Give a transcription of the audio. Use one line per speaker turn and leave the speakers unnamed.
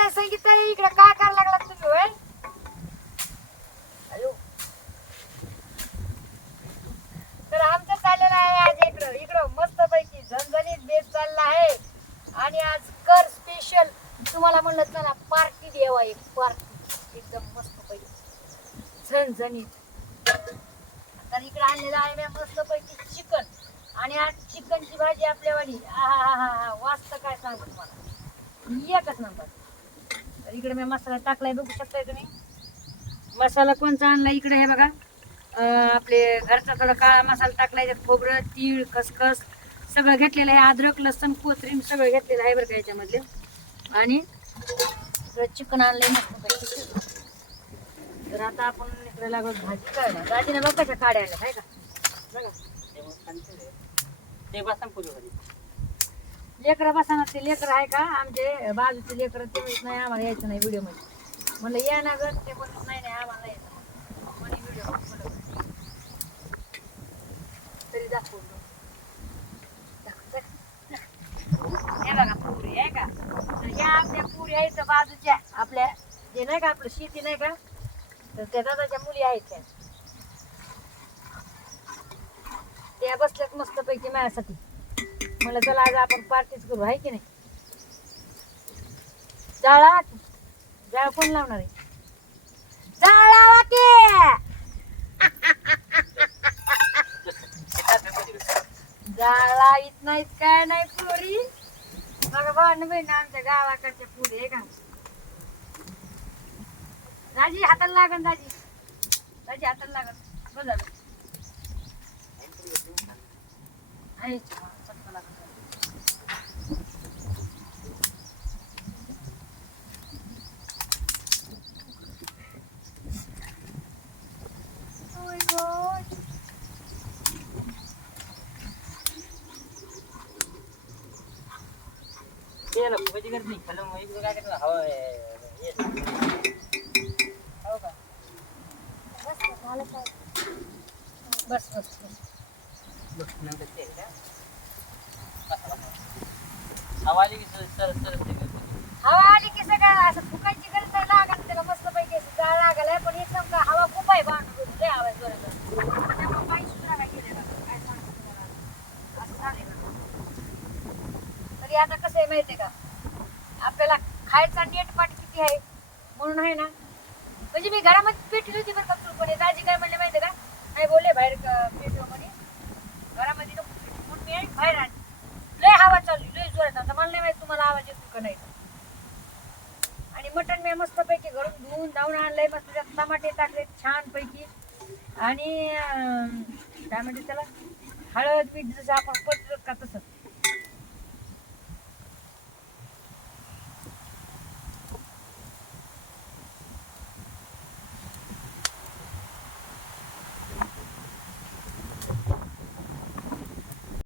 नाही सांगितलं इकडे काय करायला लागला तुम्ही होय? तर आमचं चाललेलं आहे आज इकडं इकडं मस्त पैकी झणझणीत बेत चालला आहे. आणि आज कर स्पेशल तुम्हाला म्हणलं चला पार्टी द्यावा एक पार्टी एकदम मस्त पैकी झणझणीत. तर इकडे आणलेलं आहे मी मस्त पैकी चिकन आणि आज चिकनची भाजी आपल्यावाली. हा हा हा हा वाचतं काय सांगू तुम्हाला? एकच नंबर तर इकडे मी मसाला टाकलाय बघू शकताय तुम्ही. मसाला कोणचा आणला इकडे हे बघा. आपले घरचा थोडा काळा मसाला टाकलाय त्यात खोबरं तीळ खसखस सगळं घेतलेलं आहे. अद्रक लसण कोथरीम सगळं घेतलेलं आहे बरं का याच्यामधले. आणि चिकन आणलंय मस्त तर आता आपण इकडे लागलो भाजी करायला भाजीने बघा कशा काड्या आहे का? बघा.
ते बसा पुरी
लेकरं बसाना ते लेकरं आहे का? आमचे बाजूचे लेकरं ते म्हणत नाही आम्हाला यायचं नाही व्हिडिओमध्ये. म्हणलं या ना गं. ते म्हणत नाही नाही आम्हाला यायचं म्हणे व्हिडिओ तरी दाखवून हे बघा पुरी आहे का? तर या आपल्या पुरी आहेत बाजूच्या. आपल्या जे नाही का आपलं शेती नाही का? तर त्या दादाच्या मुली आहेत त्या. त्या बसल्यात मस्त पैकी माझ्यासाठी. मला चला आज आपण पार्टीच करू आहे की नाही? जाळा जाळ कोण लावणार आहे? जाळा की जाळा येत नाहीत काय नाही पोरी? बघा भावना बहीण आमच्या गावाकडच्या पुरी आहे का दाजी हाताला लागन दाजी. दाजी हाताला लागन. बोला झालं आहे चटका लागन Oh my god.
करत नाही. मग इकडे काय हवा हे
हो का? बस बस बस
नंतर ते का? हवा आली की सर सर.
हवा आली की सगळं असं फुकायची गरज नाही लागत त्याला मस्त पैकी असं जाळ लागायला पण हे समजा हवा खूप आहे बांधून लय हवा आहे जोरात. त्यामुळे काही सुद्धा नाही गेलेलं. काय सांगू तुम्हाला? असं झालंय ना. तरी आता कसं आहे माहितीये का? आपल्याला खायचा नेट पाट किती आहे? म्हणून आहे ना. म्हणजे मी घरामध्ये पेटली होती बरं का चुरपणे दाजी काय म्हणले माहितीये का? नाही बोलले बाहेर पेटलो म्हणे. घरामध्ये नको म्हणून मी बाहेर आणली. लय हवा चालली लय जोरात. आता मला नाही माहिती तुम्हाला आवाज येतो का नाही. आणि मटण मी मस्त पैकी घरून धुवून धावून आणलंय. मस्त त्यात टमाटे टाकले छान पैकी आणि काय म्हणते त्याला? हळद मीठ जसं आपण पडतो का तसं.